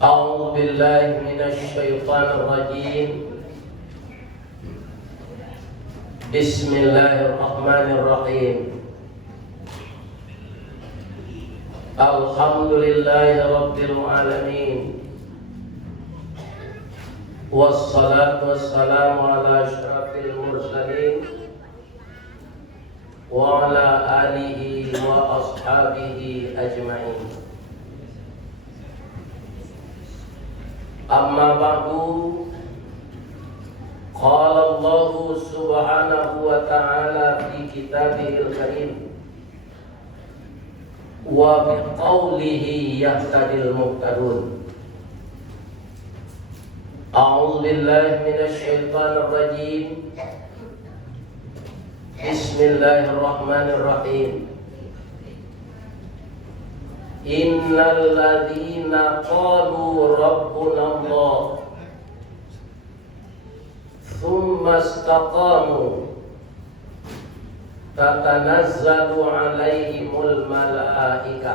أعوذ بالله من الشيطان الرجيم. بسم الله الرحمن الرحيم. الحمد لله رب العالمين، والصلاة والسلام على أشرف المرسلين وعلى آله وأصحابه أجمعين. أما بعد، قال الله سبحانه وتعالى في كتابه الكريم: وبقوله يهتدي المهتدون. أعوذ بالله من الشيطان الرجيم. بسم الله الرحمن الرحيم. إن الذين قالوا ربنا الله ثم استقاموا تتنزل عليهم الملائكة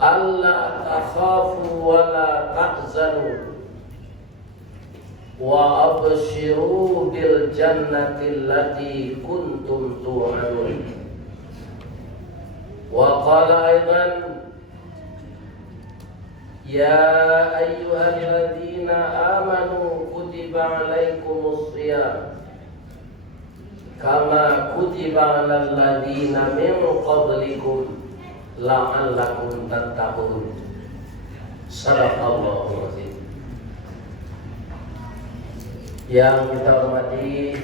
ألا تخافوا ولا تحزنوا وأبشروا بالجنة التي كنتم توعدون. وقال أيضا: يا أيها الذين آمنوا كتب عليكم الصيام كما كتب على الذين من قبلكم لعلكم تتقون. Sadaqallahul azim. Yang kita hormati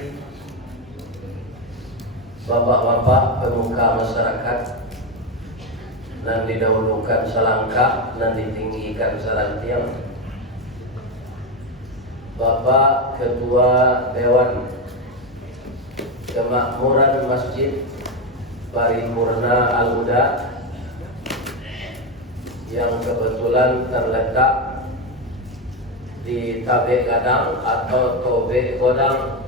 bapak-bapak pemuka masyarakat, dan didahulukan selangkah dan ditinggikan selantiang, Bapak Ketua Dewan Kemakmuran Masjid Paripurna Al-Huda yang kebetulan terletak di Tabe Gadang atau Tobe Godang.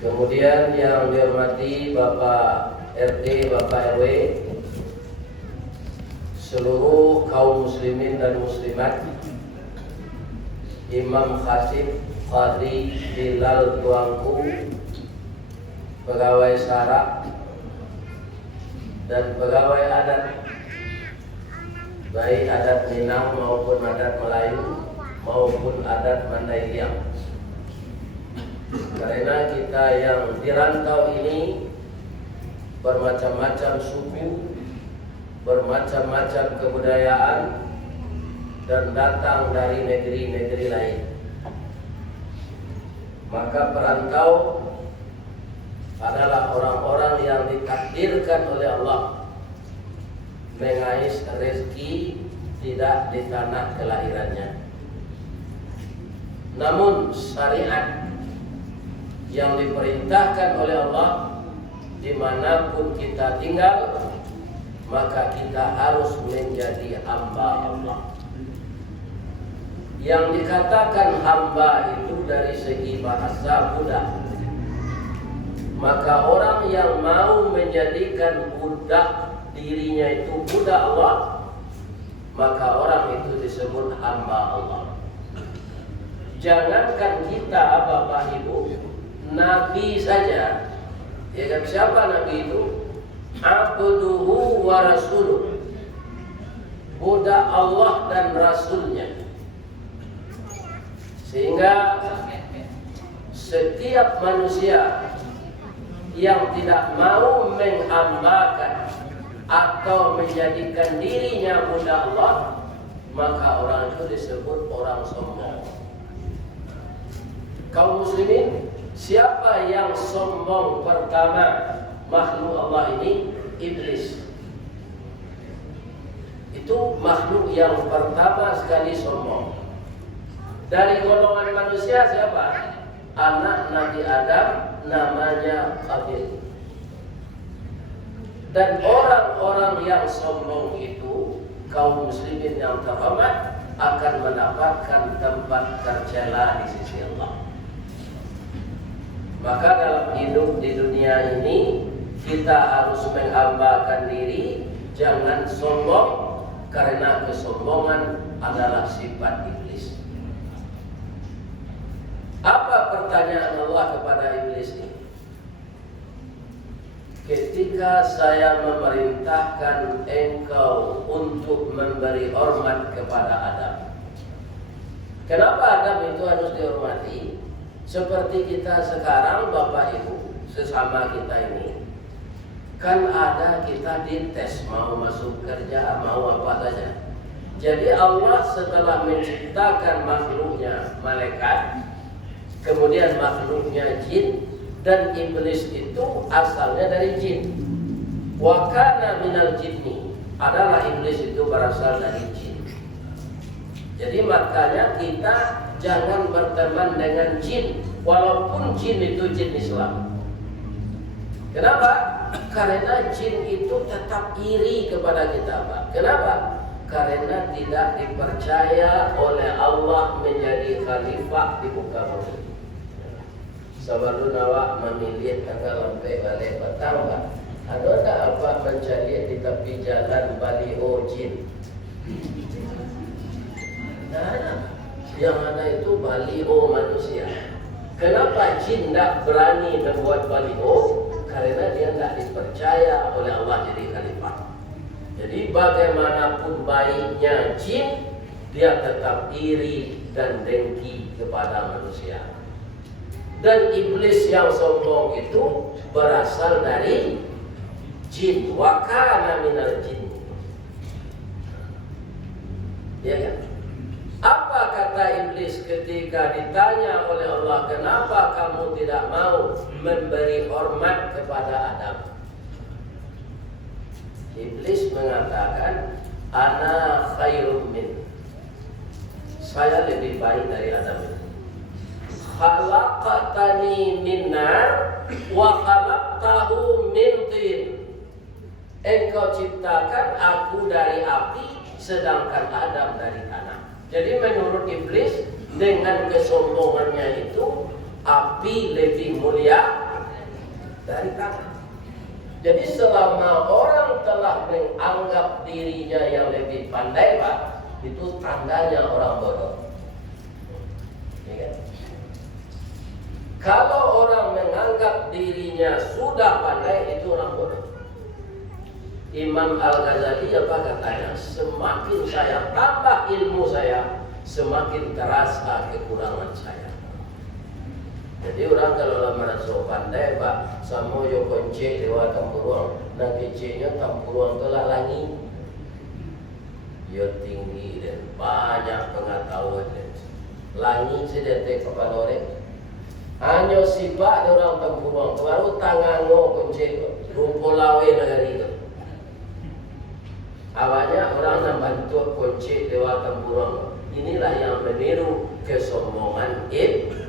Kemudian yang dihormati Bapak RT, Bapak RW, seluruh kaum muslimin dan muslimat, Imam Khatib, Qadri, Bilal Tuangku, pegawai syarak dan pegawai adat, baik adat Minang maupun adat Melayu maupun adat Mandailing. Karena kita yang dirantau ini bermacam-macam suku, bermacam-macam kebudayaan, dan datang dari negeri-negeri lain. Maka perantau adalah orang-orang yang ditakdirkan oleh Allah mengais rezeki tidak di tanah kelahirannya. Namun syariat yang diperintahkan oleh Allah, dimanapun kita tinggal, maka kita harus menjadi hamba Allah. Yang dikatakan hamba itu dari segi bahasa budak. Maka orang yang mau menjadikan budak dirinya itu budak Allah, maka orang itu disebut hamba Allah. Jangankan kita, Bapak Ibu, Nabi saja, ya kan, siapa Nabi itu? Abduhu wa rasuluh, budak Allah dan Rasulnya. Sehingga setiap manusia yang tidak mau menghambakan atau menjadikan dirinya budak Allah, maka orang itu disebut orang sombong. Kaum muslimin, siapa yang sombong pertama makhluk Allah ini? Iblis. Itu makhluk yang pertama sekali sombong. Dari golongan manusia siapa? Anak Nabi Adam, namanya Qabil. Dan orang-orang yang sombong itu, kaum muslimin yang terhormat, akan mendapatkan tempat tercela di sisi Allah. Maka dalam hidup di dunia ini kita harus menghambakan diri, jangan sombong, karena kesombongan adalah sifat iblis. Apa pertanyaan Allah kepada iblis ini? Ketika saya memerintahkan engkau untuk memberi hormat kepada Adam, kenapa Adam itu harus dihormati? Seperti kita sekarang, Bapak Ibu, sesama kita ini, kan ada kita dites mau masuk kerja, mau apa saja. Jadi Allah setelah menciptakan makhluknya malaikat, kemudian makhluknya jin, dan iblis itu asalnya dari jin. Wa kana minal jinni, adalah iblis itu berasal dari jin. Jadi makanya kita jangan berteman dengan jin, walaupun jin itu jin Islam. Kenapa? Karena jin itu tetap iri kepada kita, Pak. Kenapa? Karena tidak dipercaya oleh Allah menjadi khalifah di muka bumi. Sebelum awak memilih tanggal sampai balik petang, Pak, ada tak apa mencari di tepi jalan baliho jin? Nah, yang ada itu baliho manusia. Kenapa jin tidak berani membuat baliho? Karena dia tidak dipercaya oleh Allah jadi khalifah. Jadi bagaimanapun baiknya jin, dia tetap iri dan dengki kepada manusia. Dan iblis yang sombong itu berasal dari jin. Wa kana minal jin. Ya kan? Apa kata iblis ketika ditanya oleh Allah, kenapa kamu tidak mau memberi hormat kepada Adam? Iblis mengatakan, ana khairum min, saya lebih baik dari Adam. Khalaqtani min nar wa khalaqtahu min tin. Engkau ciptakan aku dari api, sedangkan Adam dari tanah. Jadi menurut iblis, dengan kesombongannya itu, api lebih mulia dari tanah. Jadi selama orang telah menganggap dirinya yang lebih pandai, Pak, itu tandanya orang bodoh. Ya kan? Kalau orang menganggap dirinya sudah pandai, itu orang bodoh. Imam Al-Ghazali apa katanya? Semakin saya tambah ilmu saya, semakin terasa kekurangan saya. Jadi orang kalau merasa pandai, Pak, sama yo kunci lewat tampuruang, dan kecilnya tampuruang telah langi, yo tinggi dan banyak pengetahuan dan langi sedetek kepala orang. Hanya sifat orang tampuruang, baru tangan ngo kunci, rumpul lawe negeri itu. Awalnya orang yang bantu kunci lewat tampuruang. Inilah yang meniru kesombongan iblis.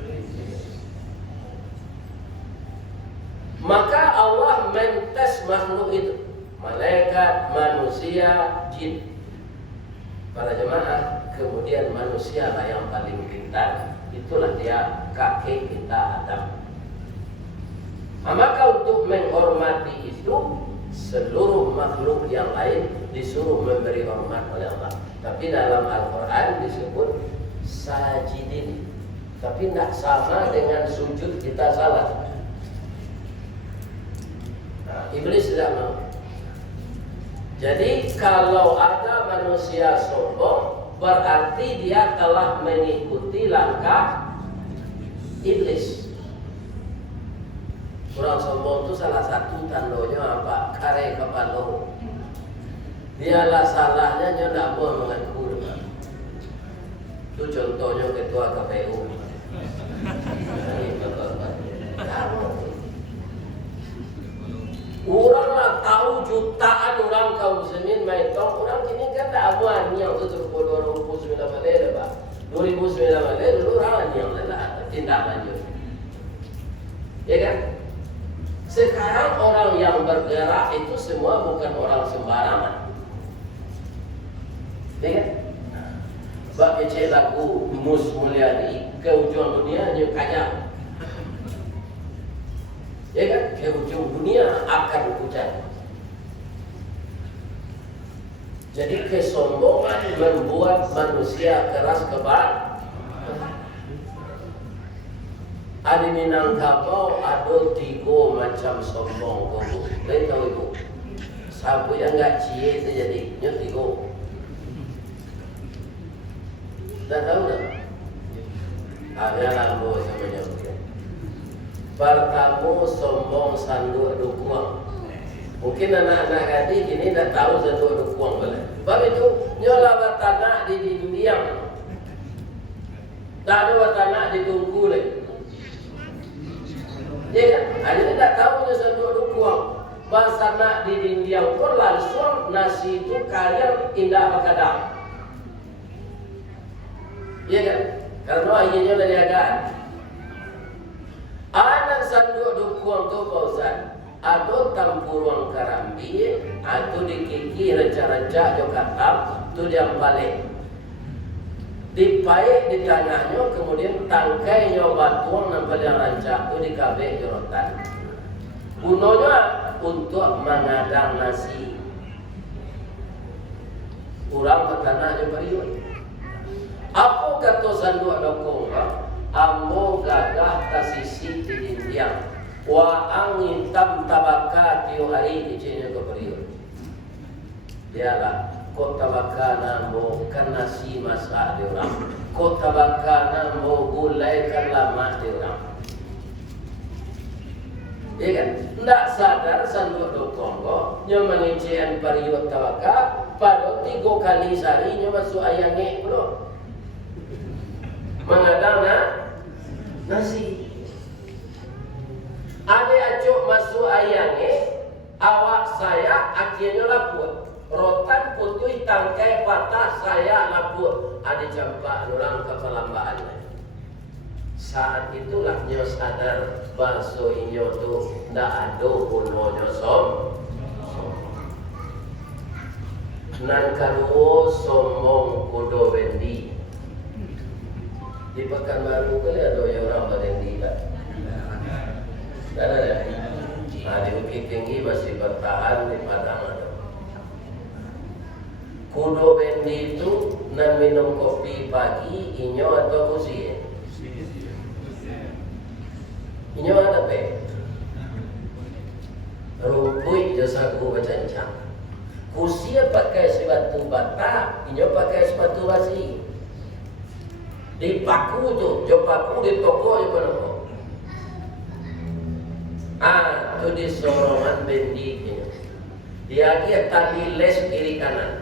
Maka Allah mentes makhluk itu, malaikat, manusia, jin. Para jemaah, kemudian manusia lah yang paling pintar. Itulah dia kakek kita Adam. Maka untuk menghormati itu, seluruh makhluk yang lain disuruh memberi hormat oleh Allah. Tapi dalam Al-Quran disebut sajidin. Tapi tidak sama dengan sujud kita salat. Nah, iblis tidak mau. Jadi kalau ada manusia sombong, berarti dia telah mengikuti langkah iblis. Orang sombong itu salah satu tandanya apa? Kare kepala. Dialah salahnya dia tidak boleh mengaku. Itu contohnya ketua KPU. Orang lah tahu jutaan orang kaum muslimin maitong. Orang kini kan tak amuan yang itu terpuluh 2009 malah, Pak. 2009 malah dulu orang yang lah tindak lanjut. Ya kan? Sekarang orang yang bergerak itu semua bukan orang sembarangan. Ya kan? Sebab kecil lagu Mus Mulyadi ke ujung dunia hanya kaya. Ya kan? Ke ujung dunia akan hujan. Jadi kesombongan membuat manusia keras kepala. Ada Minangkabau ada 3 macam sombong kau. Lain tahu ibu. Sabu yang enggak cie itu jadi nyot 3. Dah tahu dah. Ada lampu sama nyot. Pertama sombong sanduk dukuang. Mungkin anak-anak gadis ini dah tahu sanduk dukuang boleh. Sebab itu nyola tanah di diam. Tak ada tanah di tungku lagi. Ya kan? Ada ni tak tahu je sanduk dukuang. Bahasa nak di diam pun langsung nasi itu kalian indah berkadang. Ya kan? Karena akhirnya dari agak. Anak sanduk dukuang tu Pak Ustaz, ada tampuruang karambi, atau dikiki reca-reca jokatam, tu dia balik. Dipaik di tanahnya, kemudian tangkai nyo batuang nampal yang rancak tu dikabek jorotan. Gunanya untuk mengadang nasi. Kurang ke tanahnya beriun. Apa kata sanduk dukuang? Ambo gagah tasisi di dindiang. Wa angin tam tabaka tiyo hari kecilnya keberiun. Dialah kok tabaka nambo kan nasi masak di orang. Kok tabaka nambo gulai kan lama di orang. Ya kan? Tidak sadar sanduk dokonggo nyo mengician periuk tabaka pada 3 kali sehari nyo masuk ayangnya belum. Mengadang nasi. Ada acuk masuk ayangnya, awak saya akhirnya laput. Rotan putui tangkai patah saya laput. Ada campak orang kepalambaan. Saat itulah nyo sadar bahasa inyo tu ndak ada gunanya nan kaluo sombong kudo bendi. Di Pekanbaru kali ada orang berendi tak? Tak ada. Nah, di Bukit Tinggi masih bertahan di Padang ada. Kudo bendi itu nan minum kopi pagi inyo atau kusi? Inyo ada pe? Rumput jasa ku bercancang. Kusi pakai sepatu bata, inyo pakai sepatu basi. Di paku tu, jo paku di toko je pun. Tu di sorongan bendi. Dia tadi les kiri kanan.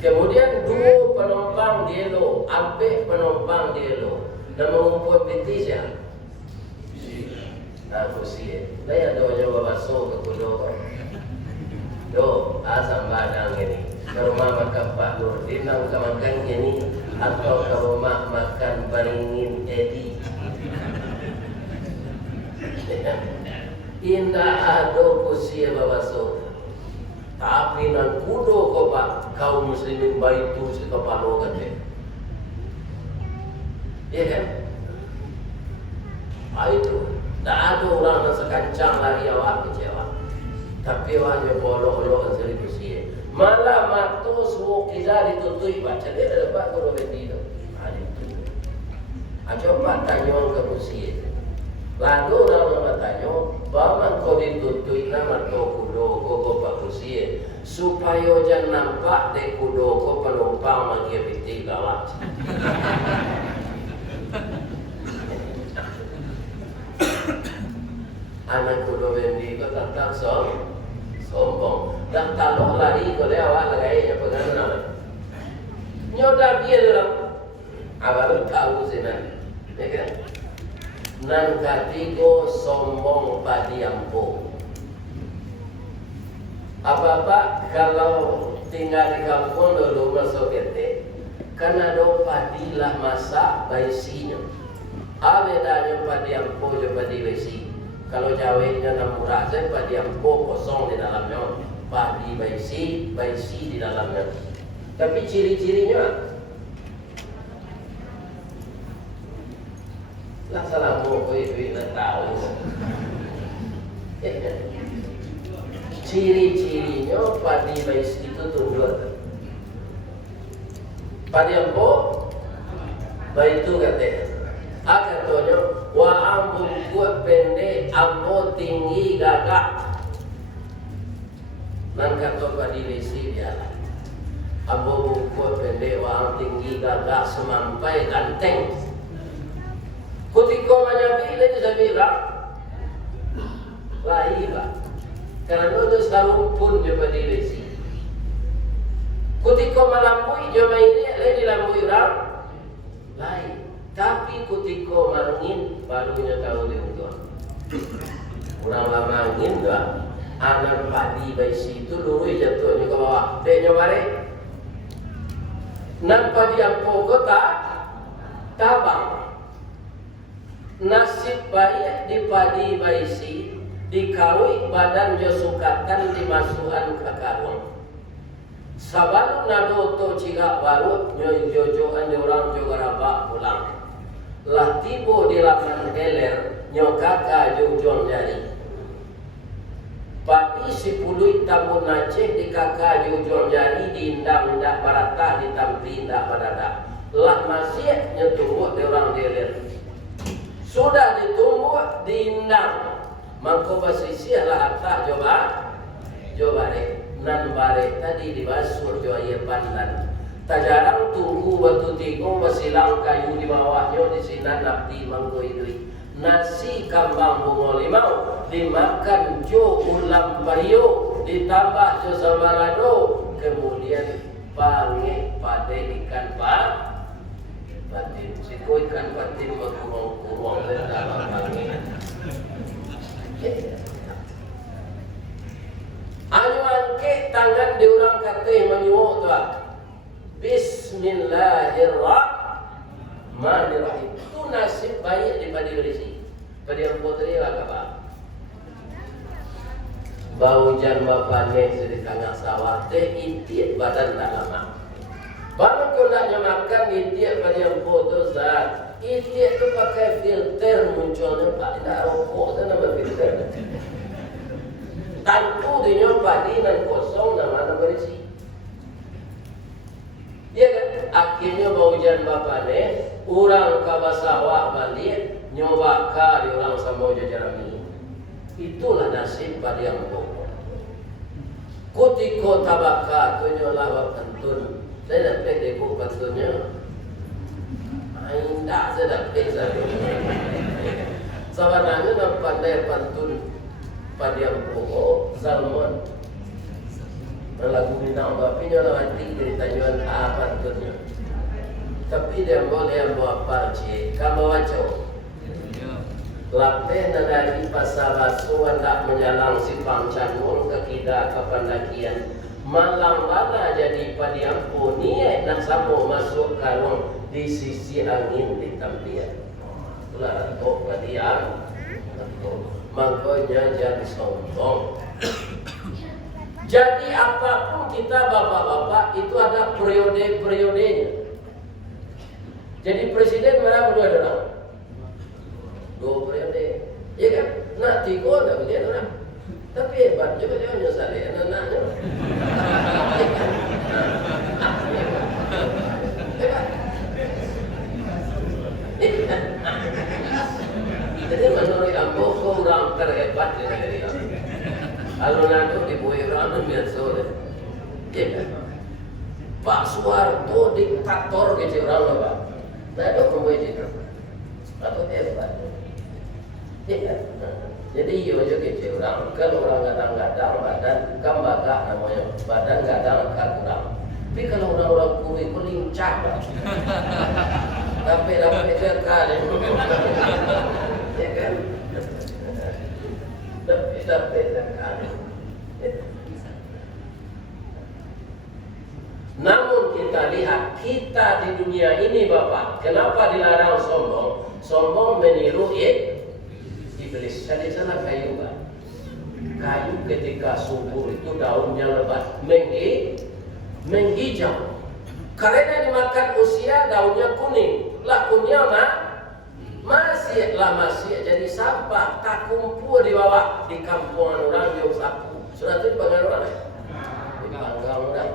Kemudian 2 penumpang di elo, ampe penumpang di elo. Nama ngumpul piti siya. Aku sih. Saya ada nyawa masuk ke kudo. Do, asam badang ini. Rumah makan Pak Nurdin nang makan ini atau ke rumah makan Beringin Edi. Indah ada kusia bawaso. Tapi nan kudo ko Pak kaum muslimin baitu sekepalo kate. Iya kan? Itu. Tak ada orang yang sekancang lari awak kecewa. Tapi awaknya bolong-bolong seri kusia. Malah matu semua kisah ditutui baca dia dah dapat kudo bendi tu. Ada itu. Coba tanya ke kusia. Lalu orang tanya, baman kau ditutui nama tu kudo kau pak kusia supaya jangan nampak dek kudo kau penumpang magi piti gawat. Anak kudo bendi kau tak sombong. Dan talok lari kau dia awak lagi yang pegang nama. Nyoda dia dalam. Abang tahu sih nanti, ya kan? Nan katigo sombong padiampo. Apa kalau tinggal di kampung dulu masuk kete, kan ada padilah masak baisinya. Bedanya padiampo je padi baisi. Kalau jawenya namurah saya padiampo kosong di dalamnya, padi baisi di dalamnya. Tapi ciri-cirinya lah salah mau kau nak tahu. ciri-cirinya padi mais itu tunduk. Padi ambo, baik itu katanya. Katanya, wa ambo kuat pendek, ambo tinggi gagak. Nan kata padi mais dia. Ambo kuat pendek, wa ambo tinggi gagak semampai ganteng. Kutiko manyabi lagi saya bilang, lahi ba. Karena itu sarumpun dia padi mais. Kutiko malambui dia mainnya lagi lambui orang lain. Tapi kutiko mangin barunya tahu diunggah. Orang mangin dah anak padi mais itu lurus jatuhnya ke bawah. Dia nyomare. Nan padi yang pokok tabang. Nasib baik di padi mais dikawin badan jo sukatan dimasukan ke karung. Saban nado to ciga baru nyoy jojoan di orang juga rabak pulang. Lah tibo di lapangan heler nyokaka jujong jari. Pati si puluh tamu Aceh di kakak jujong jari diindang indak barata ditampi indak badada. Lah masih nyetumbuk di orang heler. Sudah ditumbuk diindang. Mangko basisi lah harta coba deh. Nan bare tadi dibasuh joya pandan. Tak jarang tunggu batu tigo masilang kayu di bawahnya di sini napti mangko itu. Nasi kambang bungo limau dimakan jo ulam bario ditambah jo samarado kemudian pange pade ikan patin siko ikan patin berkurung-kurung dalam pange. Anu angke tangan diurang kateh menyuwuk tuan. Bismillahirrahmanirrahim. Itu nasib baik di padi berisi. Padi yang putri lah kabar. Bau jan bapaknya di tengah sawah teh intiak badan tak lama. Baru kau nak makan intiak padi yang putri saat intiak tu pakai filter munculnya pak tidak rokok tu nama filter. Tantu dinyo padi nan kosong nama berisi. Ya kan? Akhirnya bau jan bapane, orang kabasawak balik nyoba ka di orang sama jajarami. Itulah nasib padi yang pokok. Kutiko tabaka tu nyola pantun. Saya dapat debu pantunnya. Ainda saya dapat saya. Sebenarnya nak pandai pantun padi yang pokok Salmon. Lagu Minang tapi nyola mati dari tajuan apa tunya. Tapi dia boleh yang bawa palci, kamu wajah. Lapeh dari pasar basuh hendak menyalang simpang canul ke kita ke pendakian. Malang bala jadi padi ampu niat nak sambung masuk karung di sisi angin di tampian. Itulah tok padi ampu. Makanya jadi sombong. Jadi apapun kita bapak-bapak itu ada periode-periodenya. Jadi presiden mana berdua orang? 2 periode. Ya kan? Nak tiga tak boleh orang. Tapi hebat juga dia nyesali anak-anaknya. Jadi menurut aku kurang terhebat dari aku. Kalau nanti dibuai orang biasa deh. Ya kan? Pak Soeharto diktator gitu orang lah Pak. Nah ada kembali itu. Atau hebat. Ya kan? Jadi iya aja gitu orang. Kalau orang gadang-gadang badan kan bagak namanya. Badan gadang kan kurang. Tapi kalau orang-orang kuri lincah Pak. Tapi dapat ikan ya kan? Tapi kan. Namun kita lihat kita di dunia ini Bapak, kenapa dilarang sombong? Sombong meniru iblis. Jadi sana kayu Pak. Kayu ketika subur itu daunnya lebat, menghijau. Karena dimakan usia daunnya kuning, lakunya masih jadi sampah, tak kumpul di bawah di kampungan orang yang sapu Surat itu dipanggang orang. Dipanggang orang.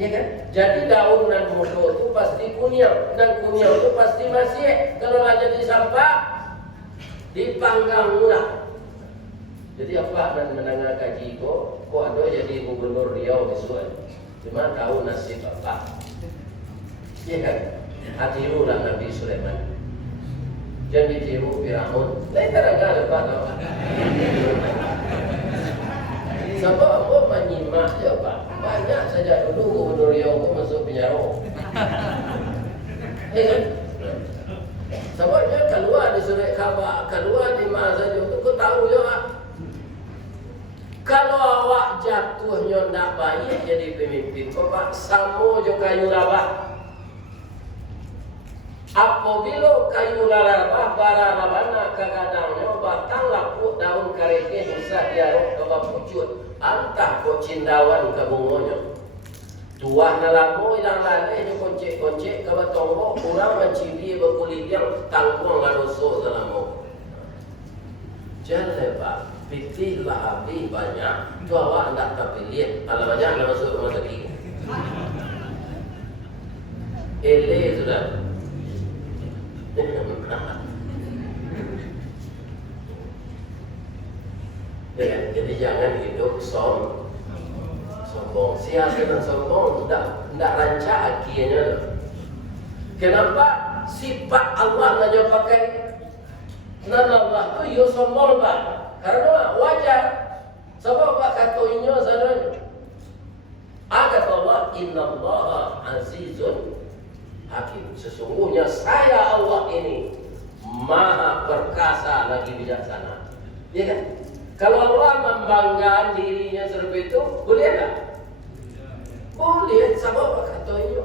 Ya kan? Jadi daun dan mudo itu pasti kunyah, dan kunyah itu pasti masih. Kalau jadi sampah dipanggang orang. Jadi apa dan mendengar kaji kok ada jadi gubernur Riau di Suai. Cuma tahu nasib apa. Ya kan? Hatiru lah Nabi Sulaiman. Jangan ditiru Firaun. Lain gara-gara Pak tahu. Sebab apa menyimak je Pak. Banyak saja dulu gubernur Riau itu masuk penjara. Ya kan? Sebabnya keluar di Surat Khabar, keluar di masa itu, kau tahu ya. Kalau awak jatuhnya nak baik jadi pemimpin, Bapak samo jo kayu labah. Apabila kayu labah bara labana kadangnya batang lapuk daun kareke bisa diarok ke pucut, antah ko cindawan ke bungonya. Tuah nalamo ilang lalai jo koncek-koncek ke batonggo kurang mencibi berkulit yang tangkuang ngadoso selamo. Jangan Pak. Pitihlah habis banyak, tu awak hendak terpilih. Kalau banyak dah masuk rumah sakit. Ele sudah. Ya, jadi jangan hidup sombong. Siasat dan sombong tidak rancak akhirnya. Kenapa sifat Allah saja pakai? Nama Allah tu yo sombong Pak. Karena wajar. Sebab Pak katoinya sadanya. Kata Allah, innallaha azizun hakim. Sesungguhnya saya Allah ini maha perkasa lagi bijaksana. Ya kan? Kalau Allah membanggakan dirinya seperti itu, boleh tak? Boleh. Sebab Pak katoinya.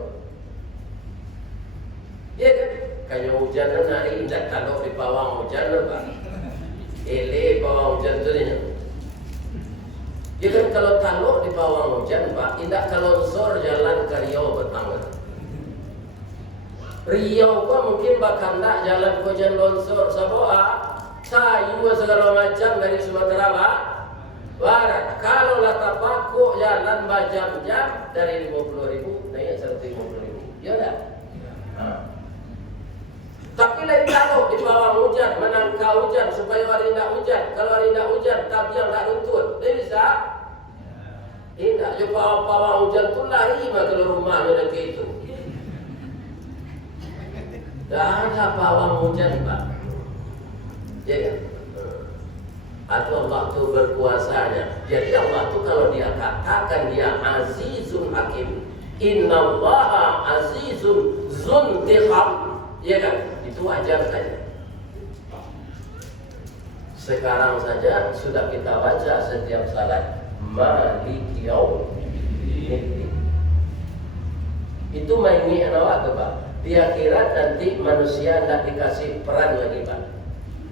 Ya kan? Kaya hujan hari indah kalau di pawang hujan Pak. Ele pawang hujan tu ni. Ya kan kalau taluk di pawang hujan Pak, indah kalau sor jalan ke Riau bertangga. Riau pun mungkin bakal tak jalan ke hujan longsor sebab sayu segala macam dari Sumatera Barat. Kalau lah tapaku jalan berjam-jam dari 50.000 naik 150.000. Ya tak? Tapi lain kalau di bawah hujan, menangkau hujan supaya hari tidak hujan. Kalau hari tidak hujan, tabiang tak runtut. Dia bisa? Tidak. Di bawah hujan tu lari ke rumahnya dekat itu. Dah ada bawah hujan Pak. Ya kan? Atau Allah tu berkuasanya. Jadi Allah tu kalau dia katakan dia azizun hakim. Innallaha azizun zuntiqam. Ya kan? Itu wajar saja. Sekarang saja sudah kita baca setiap salat Maliki Yaumiddin. Itu mainnya awak tu Pak. Di akhirat nanti manusia tidak dikasih peran lagi Pak.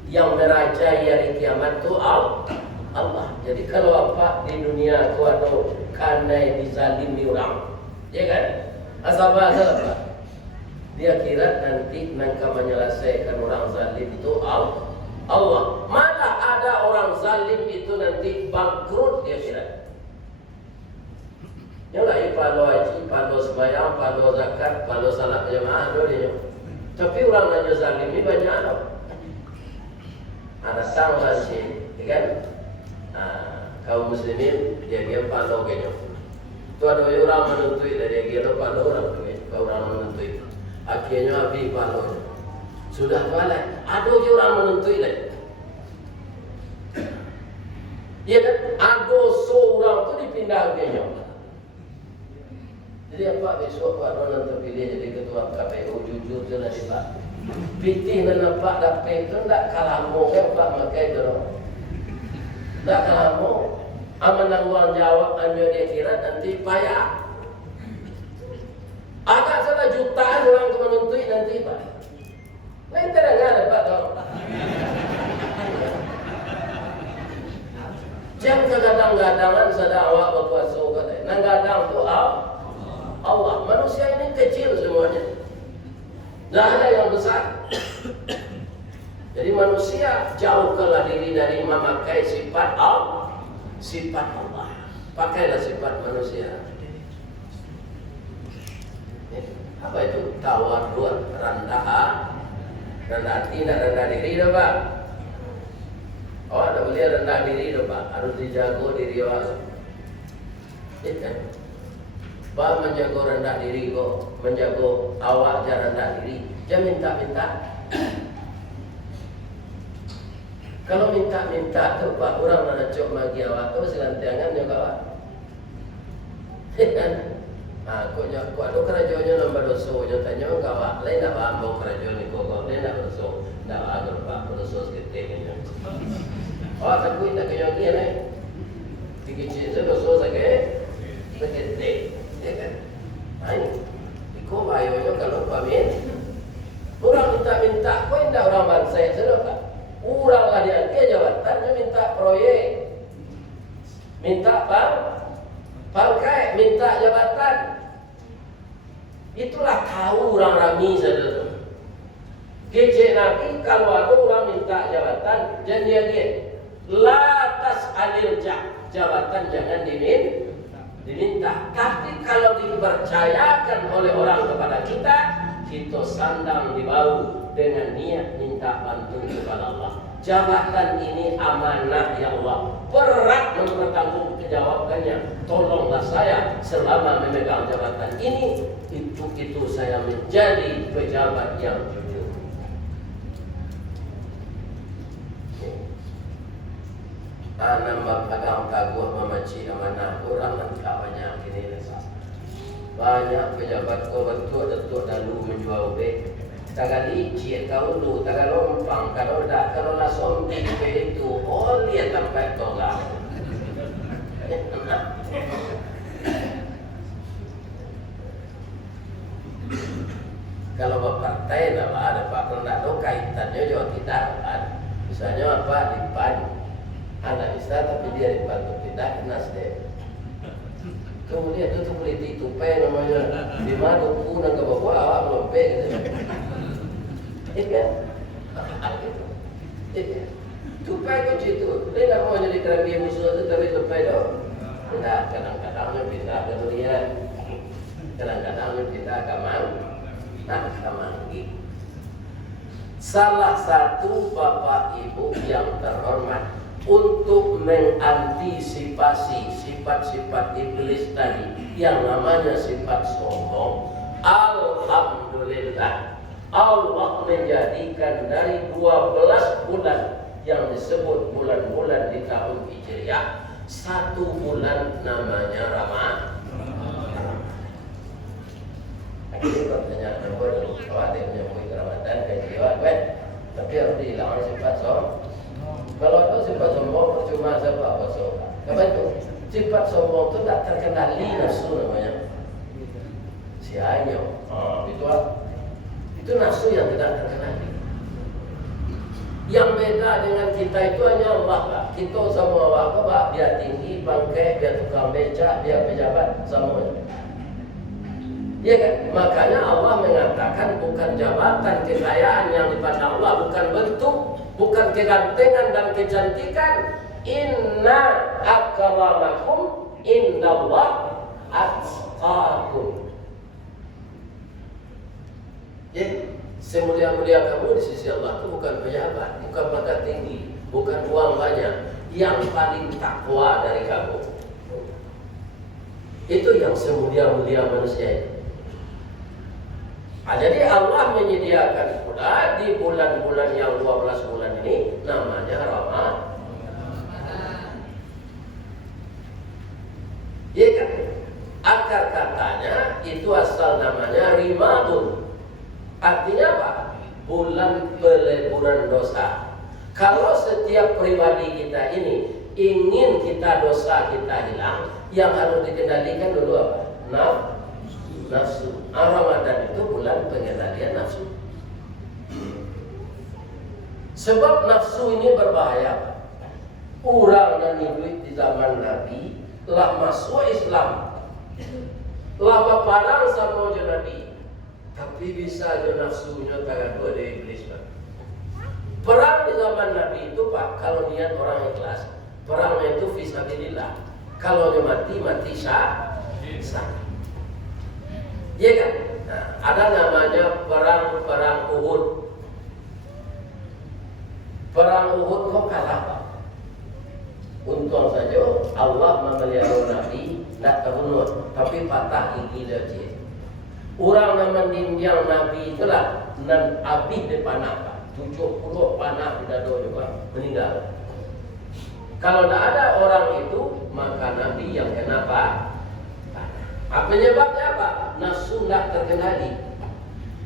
Yang merajai hari kiamat itu Allah. Jadi kalau apa di dunia tu atau karena dizalimi orang, ya kan? Asal Pak. Di akhirat nanti mereka menyelesaikan orang zalim itu Allah. Mana ada orang zalim itu nanti bangkrut di akhirat. Ya lah, palo haji, palo sembahyang, palo zakat, palo salat jemaah ada dia. Tapi orang aja zalim ini banyak ada. Ada sang zalim, ya kan? Kaum muslimin dia palo kayaknya. Tu ada orang menuntui dari dia palo orang tu, orang menuntui. Akhirnya habis balon. Sudah balik. Ada je orang menuntui lagi. Ya kan? Ada seorang tu dipindah ke Nyong. Jadi apa besok Pak Ronan terpilih jadi ketua KPU jujur je lah Pak. Pitih dan nampak dapat itu tak kalah mau kan Pak makai tu. Tak kalah mau. Amanah uang jawab ambil dia kira nanti payah. Agak salah jutaan orang tu menuntui nanti Pak. Lain terang Pak tahu. Jangan kadang-kadangan sedang awak berkuasa kata. Nang kadang tu Allah. Manusia ini kecil semuanya. Tidak ada yang besar. Jadi manusia jauhkanlah diri dari memakai sifat sifat Allah, pakailah sifat manusia. Apa itu? Tawadhu, rendah hati, tidak rendah diri dah Pak. Oh, tak boleh rendah diri dah Pak, harus dijaga diri orang. Pak menjaga rendah diri kok, menjaga awak jangan rendah diri, jangan minta-minta. Kalau minta-minta tu Pak, orang mana cok bagi awak tu selantiangan juga Pak. Kok ada kerajaannya nambah dosa, tanya enggak Pak, lain tak paham bahawa kerajaan ni kok, lain tak berdosa, tak agar Pak, berdosa seketiknya. Oh, takut tak kaya lagi ni. Dikicik saya dosa sakit, seketik, ya kan? Ini, ikut bahayanya kalau pamit. Orang minta-minta, kok indah orang bangsa saya Pak. Orang lah dia jabatannya minta proyek, minta pangkai, minta jabatan. Itulah tahu orang rami saja. Kecil Nabi kalau ada orang minta jabatan, jangan dia la tas'alil jabatan jangan diminta. Tapi kalau dipercayakan oleh orang kepada kita, kita sandang di bahu dengan niat minta bantu kepada Allah. Jabatan ini amanah ya Allah, berat mempertanggungjawabkannya. Tolonglah saya selama memegang jabatan ini, itu saya menjadi pejabat yang jujur. Anak pegang taguh memaci amanah orang tak banyak ini lesah. Banyak pejabat kau betul dalu menjual beg. Tagal icit kau dulu, tagal lompang, kalau nak sompi itu, oh lihat tempat tolak. Kalau berpartai nama ada Pak, kalau tak tahu kaitannya juga kita kan. Misalnya apa di PAN, anak bisa tapi dia dibantu kita kena SDM. Kemudian itu politik tupai namanya, di mana tuku dan ke bawah awak melompe gitu. Ikan, tupai kau situ, dia tak mau jadi kerabi musuh tu tapi tupai dong. Tidak, kadang-kadangnya pindah ke durian, kadang-kadangnya pindah ke manggi. Salah satu bapak ibu yang terhormat untuk mengantisipasi sifat-sifat iblis tadi yang namanya sifat sombong, alhamdulillah Allah menjadikan dari 12 bulan yang disebut bulan-bulan di tahun Hijriah, 1 bulan namanya Ramadan. Akhirnya pertanyaan apa dulu? Kalau ada yang menyambut Ramadan dan jiwa, tapi harus dihilangkan sifat sombong. Kalau itu sifat sombong percuma sebab apa sombong? Apa itu? Sifat sombong itu tak terkendali nafsu namanya. Sianya, itu nafsu yang tidak terkendali. Yang beda dengan kita itu hanya Allah lah. Kita sama Allah Pak, biar tinggi, bangkai, biar tukang beca, biar pejabat, semuanya. Ya kan? Makanya Allah mengatakan bukan jabatan, kekayaan yang dipandang Allah, bukan bentuk, bukan kegantengan dan kecantikan. Inna akramakum indallah atqakum. Ya, semulia-mulia kamu di sisi Allah itu bukan pejabat, bukan pangkat tinggi, bukan uang banyak. Yang paling takwa dari kamu itu yang semulia-mulia manusia itu. Jadi Allah menyediakan pula di bulan-bulan yang 12 bulan ini namanya Ramadan. Ya kan? Akar katanya itu asal namanya Rimadun. Artinya apa? Bulan peleburan dosa. Kalau setiap pribadi kita ini ingin kita dosa kita hilang, yang harus dikendalikan dulu apa? Nafsu. Ramadan itu bulan pengendalian nafsu. Sebab nafsu ini berbahaya. Orang dan duit di zaman Nabi lah masuk Islam, lah berperang sama Nabi, tapi bisa je nafsunya tak dua dari iblis. Perang di zaman Nabi itu Pak, kalau niat orang ikhlas, Perangnya itu fisabilillah. Kalau dia mati sah. Iya kan? Nah, ada namanya perang Uhud. Perang Uhud kok kalah, Pak? Untung saja Allah memelihara Nabi tidak terbunuh, tapi patah gigi dia. Orang nama ninjang Nabi itulah nan habis di panah, Pak. 70 panah di dada juga meninggal. Kalau tidak ada orang itu, maka Nabi yang kenapa? Penyebabnya apa? Nafsu tidak terkendali.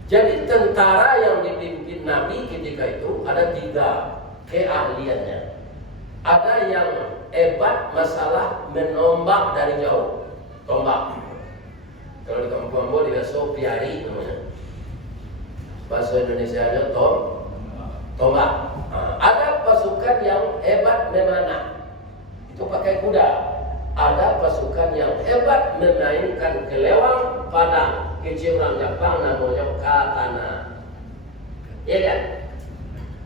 Jadi tentara yang dipimpin Nabi ketika itu ada 3 keahliannya. Ada yang hebat masalah menombak dari jauh, tombak. Kalau di kampung Ambo biasa piari namanya. Bahasa Indonesianya tombak. Ada pasukan yang hebat memanah, itu pakai kuda. Ada pasukan yang hebat memainkan kelewang panah, kecil orang Jepang namanya katana. Ya kan?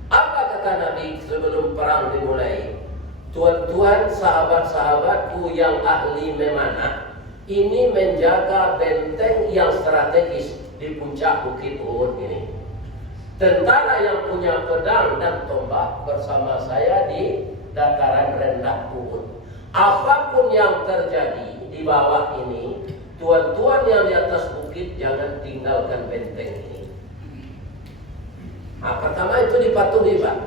Apa kata Nabi sebelum perang dimulai? Tuan-tuan, sahabat-sahabatku yang ahli memanah, ini menjaga benteng yang strategis di puncak Bukit Uhud ini. Tentara yang punya pedang dan tombak bersama saya di dataran rendah Uhud. Apapun yang terjadi di bawah ini, tuan-tuan yang di atas bukit jangan tinggalkan benteng ini. Pertama itu dipatuhi, Pak.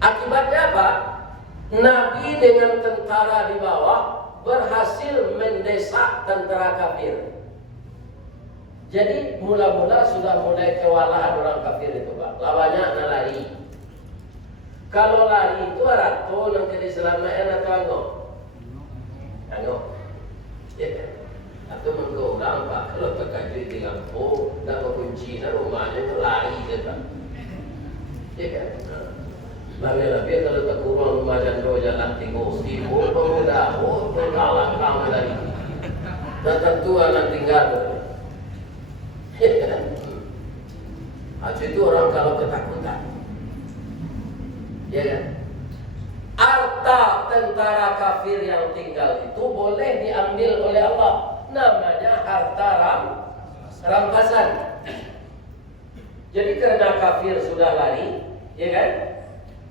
Akibatnya apa? Nabi dengan tentara di bawah berhasil mendesak tentara kafir. Jadi mula-mula sudah mulai kewalahan orang kafir itu, Pak. Lawannya lari. Kalau lari itu arato yang jadi selamain atau anggo. Ya. Atau mengko orang, Pak. Kalau terkaju di kampung, nak kunci rumahnya itu lari je, Pak. Ya kan? Lebih-lebih kalau tak kurang rumah dan jalan timur, pemuda, kalah kamu lagi. Dan tentu anak tinggal. Itu orang kalau ketakutan, ya kan? Harta tentara kafir yang tinggal itu boleh diambil oleh Allah. Namanya harta rampasan. Jadi karena kafir sudah lari, ya kan?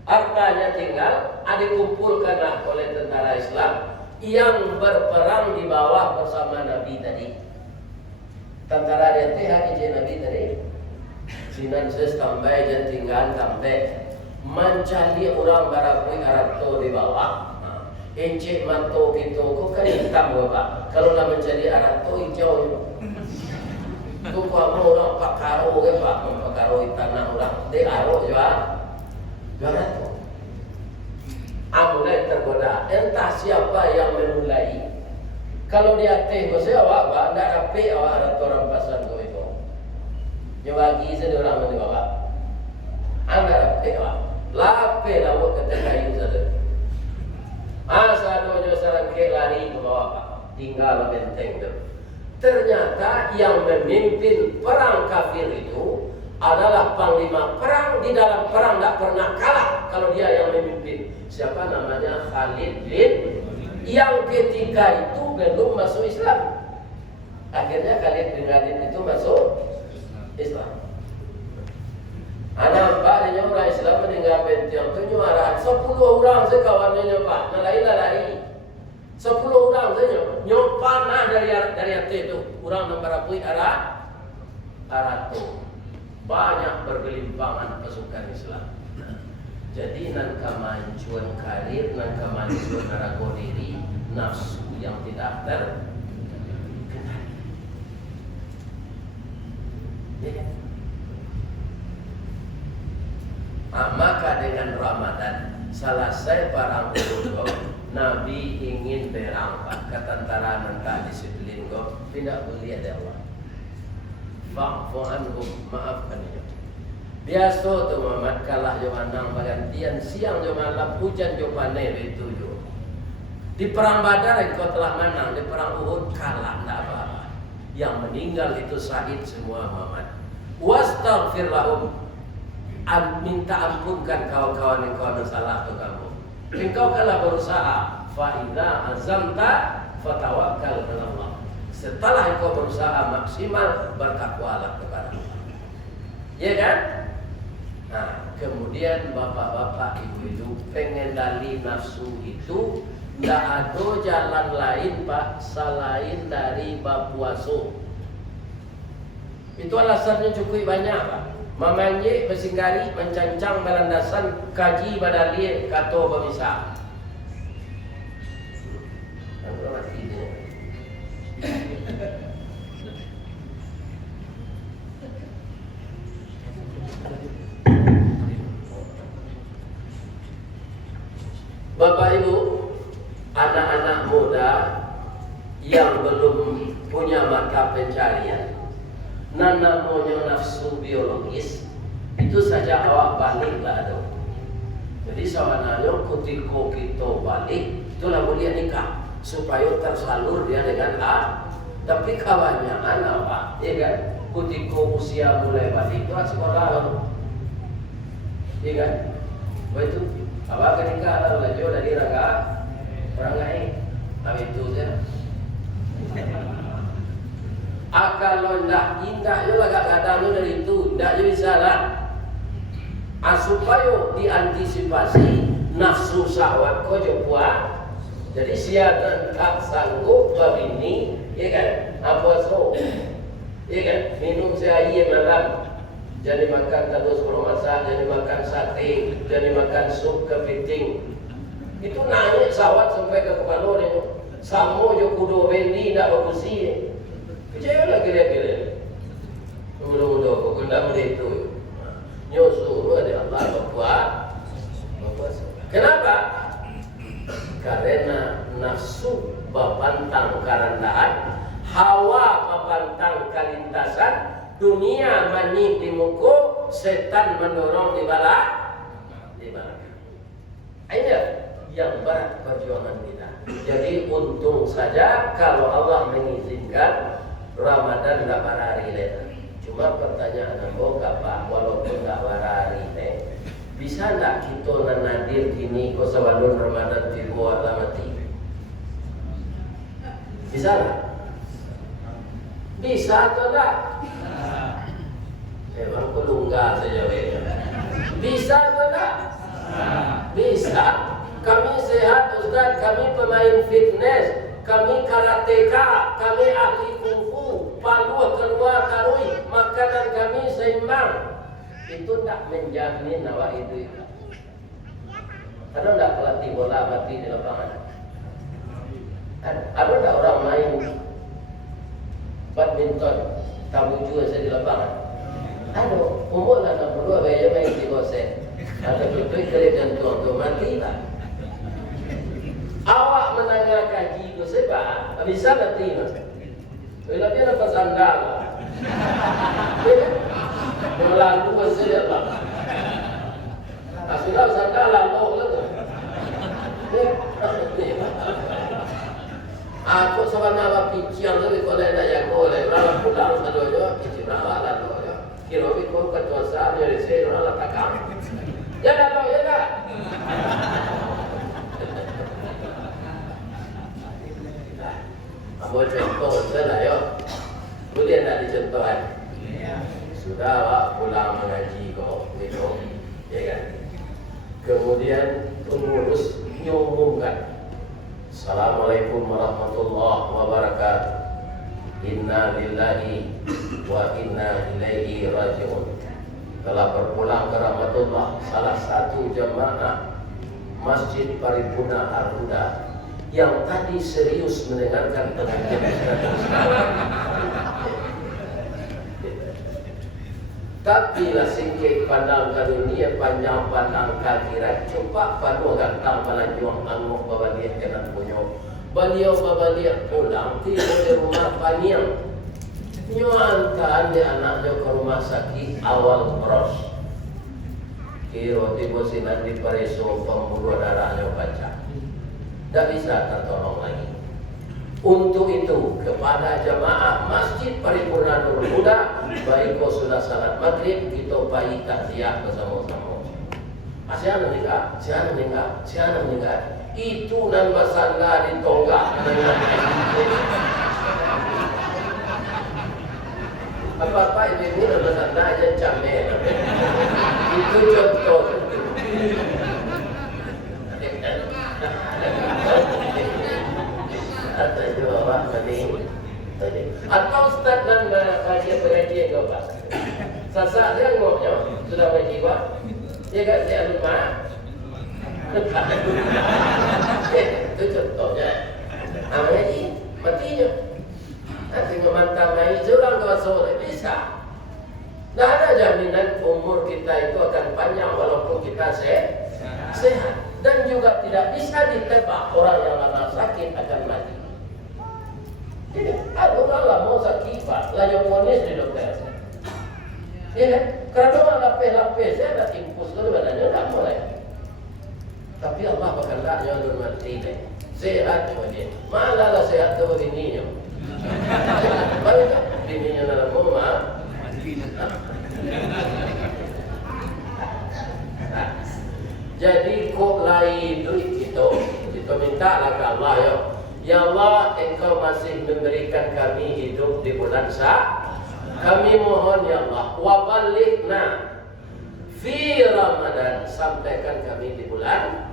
Hartanya tinggal, dikumpulkanlah oleh tentara Islam yang berperang di bawah bersama Nabi tadi. Tentara dia teh Nabi tadi. Sinan ses tambah dan tinggal tambah mencari orang barapui arato di bawah. Encik manto gitu, kok kan hitam Bapak. Kalau nak mencari arato hijau. Itu kamu orang pakaro ke Pak, pakaro tanah orang. Dia aro juga. Arato. Mulai tergoda. Entah siapa yang memulai. Kalau dia teh saya awak, tidak rapi awak arato rampasan tu itu. Nyawagi saya orang mana Bapak. Anda rapi awak. Lape lawak kata kayu saja. Masa dojo sarangke lari ke bawah Pak. Tinggal benteng itu. Ternyata yang memimpin perang kafir itu adalah panglima perang. Di dalam perang tidak pernah kalah kalau dia yang memimpin. Siapa namanya? Khalid bin, yang ketika itu belum masuk Islam. Akhirnya Khalid bin Walid itu masuk Islam. Anak Pak dia orang Islam meninggal benteng tu nyuarahan 10 orang sekawannya Pak. Nalai 10 orang saja nyopana dari hati itu. Orang memberapui arah tu. Banyak bergelimpangan pasukan Islam. Jadi nan kemajuan karir, nan kemajuan narago diri, nafsu yang tidak terkendali. Ya. Maka dengan Ramadan selesai perang Uhud, Nabi ingin berangkat ke tentara mentah disiplin kok tidak boleh ada Allah. Fa'fu anhum, maafkan dia. Biasa tu Muhammad kalah jo manang bagantian siang jo malam hujan jo panen itu jo. Di perang Badar engkau telah menang, di perang Uhud kalah tidak apa-apa. Yang meninggal itu syahid semua Muhammad. Wastaghfir lahum. Minta ampunkan kawan-kawan yang kau ada salah tu kamu. Engkau kalah berusaha, fa idza azamta fatawakkal 'ala Allah. Setelah engkau berusaha maksimal, bertakwalah kepada Allah. Ya kan? Nah, kemudian bapak-bapak, ibu-ibu, pengendali nafsu itu tidak ada jalan lain Pak selain dari bab puasa. Itu alasannya cukup banyak Pak. Memanjik, bersinggari, mencancang, melandasan, kaji, badalin, kato, berbisa. Bapak Ibu, anak-anak muda yang belum punya mata pencarian, namanya nafsu biologis, itu saja awak baliklah ada. Jadi sebenarnya ketika kita balik, itulah boleh nikah supaya tersalur dia dengan A. Tapi kebanyakan apa? Ya kan? Ketika usia mulai balik itu sekolah, ya kan? Begitu. Apa ketika ada belajar dari raga orang lain, habis itu saja. Kalau indah juga kadang-kadang dari itu, tidak bisa lah. Supaya diantisipasi nafsu syahwat kau coba. Jadi siapa tak sanggup begini, ya kan? Apa so, ya kan? Minum sehari malam. Jadi makan terus masak, jadi makan sate, jadi makan sup kepiting. Itu naik sawat sampai ke kepala ni. Samo jo kudo bendi nak berkusi. Kecil lah kira-kira. Mudah-mudah kau kena begitu. Nyusul ada Allah berbuat. Kenapa? Karena nafsu bapantang karandaan, hawa bapantang kalintasan, dunia manik di muka, setan mendorong di bala. Ini yang berat perjuangan kita. Jadi untung saja kalau Allah mengizinkan Ramadan tak berhari lagi. Cuma pertanyaan ambo Pak, walaupun tak berhari lagi, bisa tak kita nadir kini ko sabalun Ramadan tiba mati? Bisa tak? Bisa atau tak? Memang pelungga saja. Bisa atau tak? Bisa. Kami sehat Ustaz, kami pemain fitness, kami karateka, kami ahli kungfu, paluh keluar karui, makanan kami seimbang. Itu tak menjamin awak itu. Ada tak pelatih bola mati di lapangan? Ada tak orang main badminton tamu juga saya di lapangan? Ada. Umur lah 62 bayar main di gosen. Ada betul kerja jantung tu mati lah. Awak menanya kaji itu sebab bisa mati mas. Bila dia dapat sandal, melalu saja lah. Sudah sandal lalu tu. Aku sebenarnya pikiran tu kalau ada yang boleh, orang pulang sadojo, kicip rawa lalu. Kira kau ketua sah jadi saya orang letakkan. Ya dah, ya dah. Ambil contoh saja yo. Boleh tak dicontohkan? Sudah awak pulang mengaji kau, gitu, ya kan? Kemudian pengurus mengumumkan, Assalamualaikum warahmatullahi wabarakatuh. Inna lillahi wa inna ilaihi raji'un. Telah berpulang ke rahmatullah salah satu jemaah Masjid Paripurna Al-Huda yang tadi serius mendengarkan pengajian tapi lah singkit pandang ke dunia, panjang pandang ke akhirat. Coba padu gantang melanjung anguk babalian kena punya. Beliau babalian pulang tiba di rumah paniang. Nyuantan dia anaknya ke rumah sakit awal pros. Kira tiba sinan di Pareso pembuluh darahnya baca. Tak bisa tertolong lagi. Untuk itu kepada jemaah Masjid Paripurna Nurul Huda, baik kau sudah salat maghrib, kita bayi takziah bersama-sama. Siapa nikah? Itu nan basanda di tonggak. Apa-apa ini nan basanda aja camel. Itu contoh. Atau jawab atau Ustaz dan pengajian kau pas. Sasa dia ngomongnya sudah berjiwa. Ya kan saya lupa. Itu contohnya. Mengaji matinya. Nanti ngemantau mai jurang ke sore bisa. Tidak ada jaminan umur kita itu akan panjang walaupun kita sehat. Dan juga tidak bisa ditebak orang yang lama sakit akan mati. Jadi, aku kalau mau sakit pak, layak ponis di dokter. Ya kan? Karena orang lapis-lapis, saya ada impus dulu badannya tidak mulai. Tapi Allah bakal tak nyolong mati deh. Sehat cuma dia. Malah lah sehat tu bininya. Baik tak? Bininya dalam rumah. Jadi kok lain duit kita minta ke Allah ya. Ya Allah, Engkau masih memberikan kami hidup di bulan kami mohon ya Allah, wabalighna fi Ramadan, sampaikan kami di bulan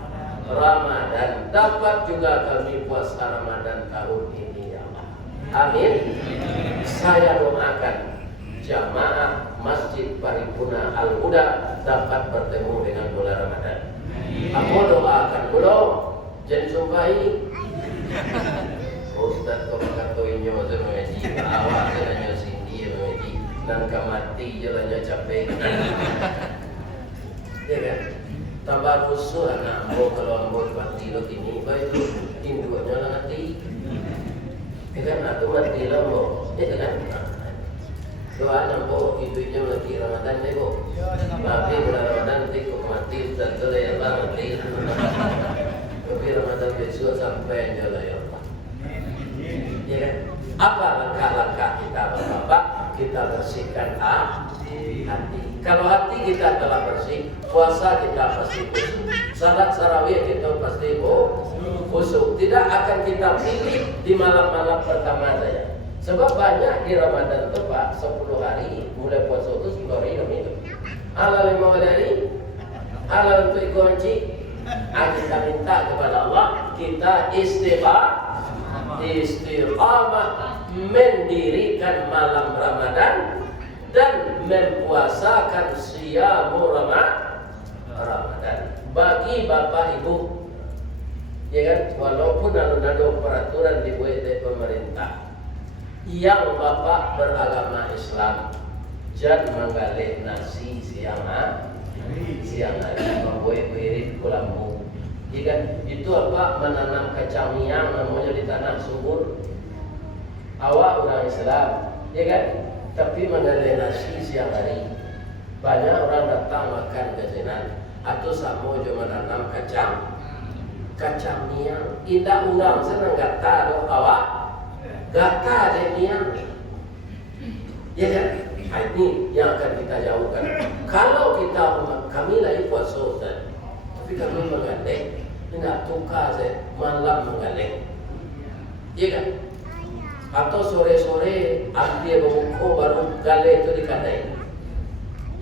Ramadan. Dapat juga kami puasa Ramadan tahun ini ya Allah. Amin. Saya doakan jamaah Masjid Paripurna Al-Huda dapat bertemu dengan bulan Ramadan. Aku doakan belum, jangan sumpahi. Ustaz kau katoinnya masa mengaji, awak jalannya sini mengaji, nangka mati jalannya capek. Ya kan? Tambah khusus anak ambo kalau ambo mati lo ini, baik tu induannya lah mati. Ya kan? Aku mati lah ambo, ya kan? Doa ambo hidupnya lagi Ramadan ni bo. Tapi bulan Ramadan nanti kau mati dan tu ya Allah mati. Tapi Ramadan besok sampai je lah ya Allah. Ya kan? Apa langkah-langkah kita Bapak? Kita bersihkan hati. Kalau hati kita telah bersih, puasa kita pasti khusyuk. Salat tarawih kita pasti khusyuk. Tidak akan kita pilih di malam-malam pertama saja. Sebab banyak di Ramadan itu Pak, 10 hari mulai puasa itu 10 hari itu. Halal 5 hari, halal untuk kunci. Kita minta kepada Allah, kita istiqamah mendirikan malam Ramadan dan mempuasakan siyamu Ramadan. Bagi Bapak Ibu, ya kan, walaupun ada peraturan dibuat oleh pemerintah, yang Bapak beragama Islam jangan menggalih nasi siang hari membuat wirid kulambu. Ya kan? Itu apa? Menanam kacang miang namanya di tanah subur. Awak orang Islam, ya kan? Tapi menggalih nasi siang hari. Banyak orang datang makan kejenan atau samo cuma menanam kacang miang. Indah orang senang gata do awak gata de miang. Ya kan? Ini yang akan kita jauhkan. Kalau kita kami lagi puasa, tapi kami menggaleng, tidak tukar malam menggaleng, ya kan? Atau sore-sore ambil buku baru galeng itu dikandai,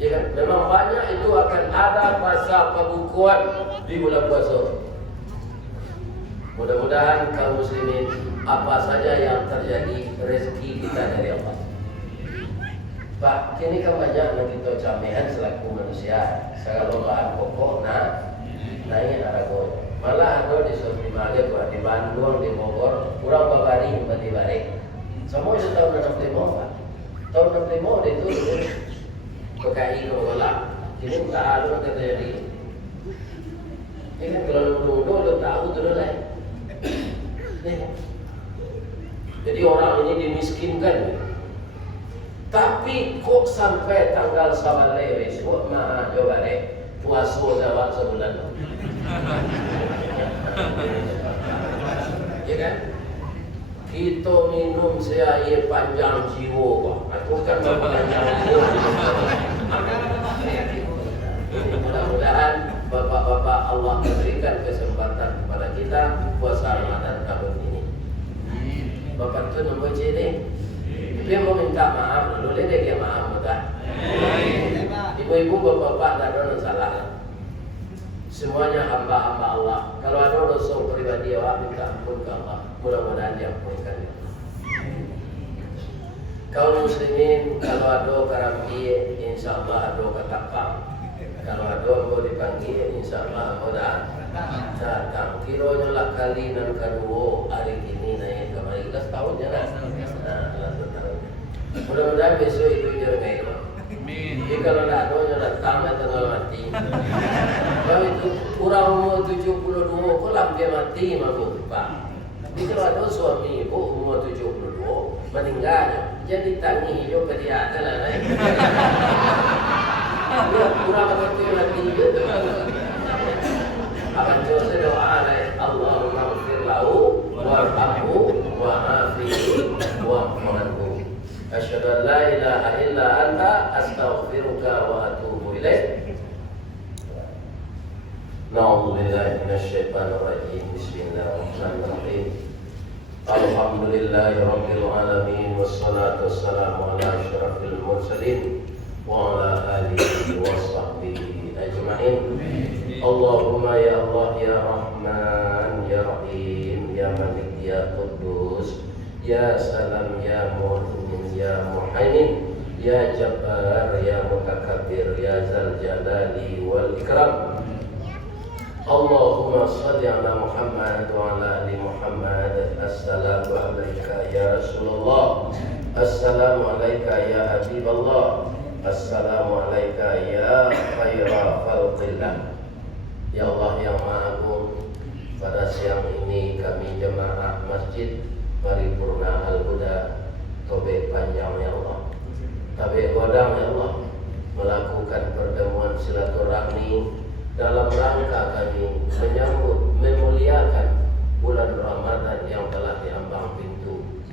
ya kan? Memang banyak itu akan ada masa pembukuan di bulan puasa. Mudah-mudahan kaum muslimin apa saja yang terjadi rezeki kita dari Allah. Pak, kini kan banyak yang kita camehan selaku manusia. Segala bahan pokok naik aragoy. Malah ada di Sumatera Barat, di Bandung, di Bogor, kurang babari balik. Semua itu tahun 65, Pak. Tahun 65 itu PKI Gogola. Ini tak ada yang terjadi. Ini kan kalau dulu tahu dulu lah. Jadi orang ini dimiskinkan. Tapi kok sampai tanggal 9 besok mah coba deh puasa jawab sebulan. Ya kan? Kita minum air panjang jiwa Pak. Aku kan panjang jiwa. Mudah-mudahan Bapak-bapak Allah memberikan kesempatan kepada kita puasa Ramadan tahun ini. Bapak tu nombor ini, dia mau minta maaf, boleh dia maaf mudah. Ibu-ibu, bapak-bapak tak ada salah. Semuanya hamba-hamba Allah. Kalau ada dosa pribadi awak minta ampun ke Allah, mudah-mudahan diampunkan. Kaum muslimin, kalau ada karampi, insya Allah ada ketapang. Kalau ada mau dipanggil, insya Allah mudah datang. Kiranya lah kali nan kedua hari ini naik kemarin 11 tahunnya lah. Mudah-mudahan besok itu jangan kayak jadi kalau tak ada yang datang tengah mati. Kalau itu kurang umur 72, kok dia mati mampu Pak. Jadi kalau ada suami ibu umur 72 meninggal, jadi tangi hijau kediatan lah naik. Kurang waktu mati gitu. Akan coba doa naik Allahumma ighfir lahu warhamhu wa'afihi wa'fu. Asyhadu an la ilaha illa anta astaghfiruka wa atubu ilaik. Na'udzu billahi minasyaitonir rajim. Bismillahirrahmanirrahim. Alhamdulillahi rabbil alamin wassalatu wassalamu ala asyrafil mursalin wa ala alihi wa sahbihi ajma'in. Allahumma ya Allah ya Rahman ya Rahim ya Malik ya Quddus ya Salam ya Mu'min ya Muhaimin ya Jabbar ya Mutakabbir ya Zal Jalali wal Ikram. Allahumma salli ala Muhammad wa ala ali Muhammad. Assalamu alayka ya Rasulullah. Assalamu alayka ya Habiballah. Assalamu alayka ya khaira khalqillah. Ya Allah yang Maha Agung, pada siang ini kami jemaah Masjid Paripurna Al-Huda Tobe Panjang ya Allah, Tobe Godang ya Allah, melakukan pertemuan silaturahmi dalam rangka kami menyambut memuliakan bulan Ramadan yang telah diambang pintu.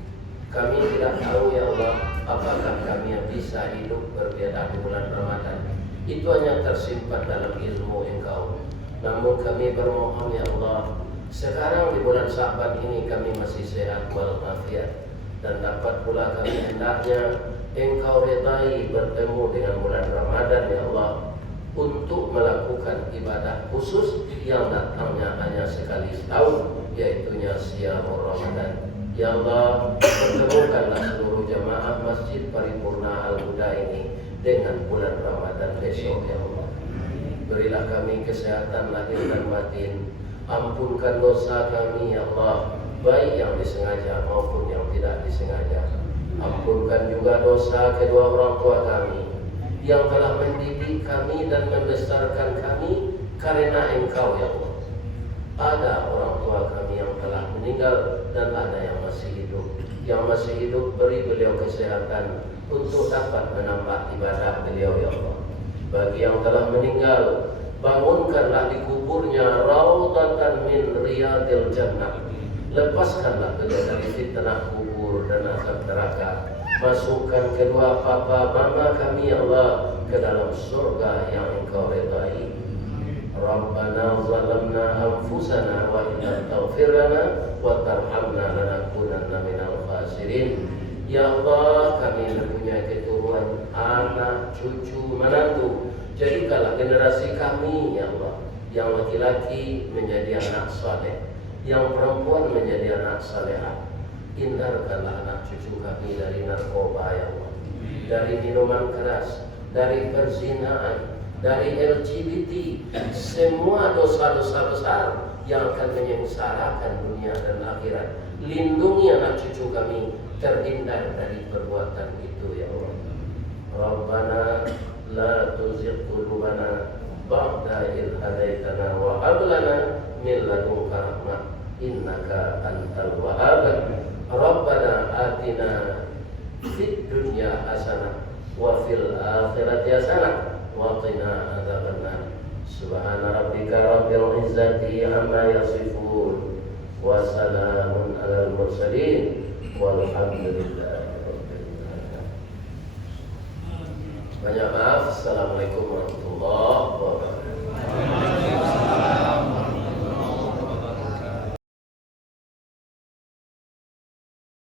Kami tidak tahu ya Allah, apakah kami yang bisa hidup berbeda di bulan Ramadan. Itu hanya tersimpan dalam ilmu Engkau. Namun kami bermohon ya Allah, sekarang di bulan Sya'ban ini kami masih sehat walafiat, dan dapat pula kami hendaknya Engkau redai bertemu dengan bulan Ramadan ya Allah, untuk melakukan ibadah khusus yang datangnya hanya sekali setahun, yaitunya Siyamul Ramadan. Ya Allah, pertemukanlah seluruh jamaah Masjid Paripurna Al-Huda ini dengan bulan Ramadan besok ya Allah. Berilah kami kesehatan lahir dan batin. Ampunkan dosa kami ya Allah, baik yang disengaja maupun yang tidak disengaja. Ampunkan juga dosa kedua orang tua kami yang telah mendidik kami dan membesarkan kami karena Engkau ya Allah. Ada orang tua kami yang telah meninggal dan ada yang masih hidup. Yang masih hidup, beri beliau kesehatan untuk dapat menambah ibadah beliau ya Allah. Bagi yang telah meninggal, bangunkanlah di kuburnya raudhatan min riyadil jannah. Lepaskanlah beliau dari fitnah kubur dan azab neraka. Masukkan kedua papa mama kami ya Allah ke dalam surga yang Engkau redai. Rabbana zalamna anfusana wa illam taghfir lana wa tarhamna lanakunanna minal khasirin. Ya Allah, kami mempunyai keturunan anak, cucu, menantu. Jadikanlah generasi kami ya Allah, yang laki-laki menjadi anak saleh, yang perempuan menjadi anak salehah. Hindarkanlah anak cucu kami dari narkoba ya Allah, dari minuman keras, dari perzinahan, dari LGBT, semua dosa-dosa besar yang akan menyengsarakan dunia dan akhirat. Lindungi anak cucu kami terhindar dari perbuatan itu ya Allah. Rabbana la tuzigh qulubana ba'da idh hadaitana wa hab lana min ladunka rahmah innaka antal wahhab. Rabbana atina fid dunya hasanah wa fil akhirati hasanah wa qina adzabannar. Subhana rabbika rabbil izzati amma yasifun wa salamun alal mursalin walhamdulillahi rabbil alamin. Banyak maaf. Assalamualaikum warahmatullahi wabarakatuh.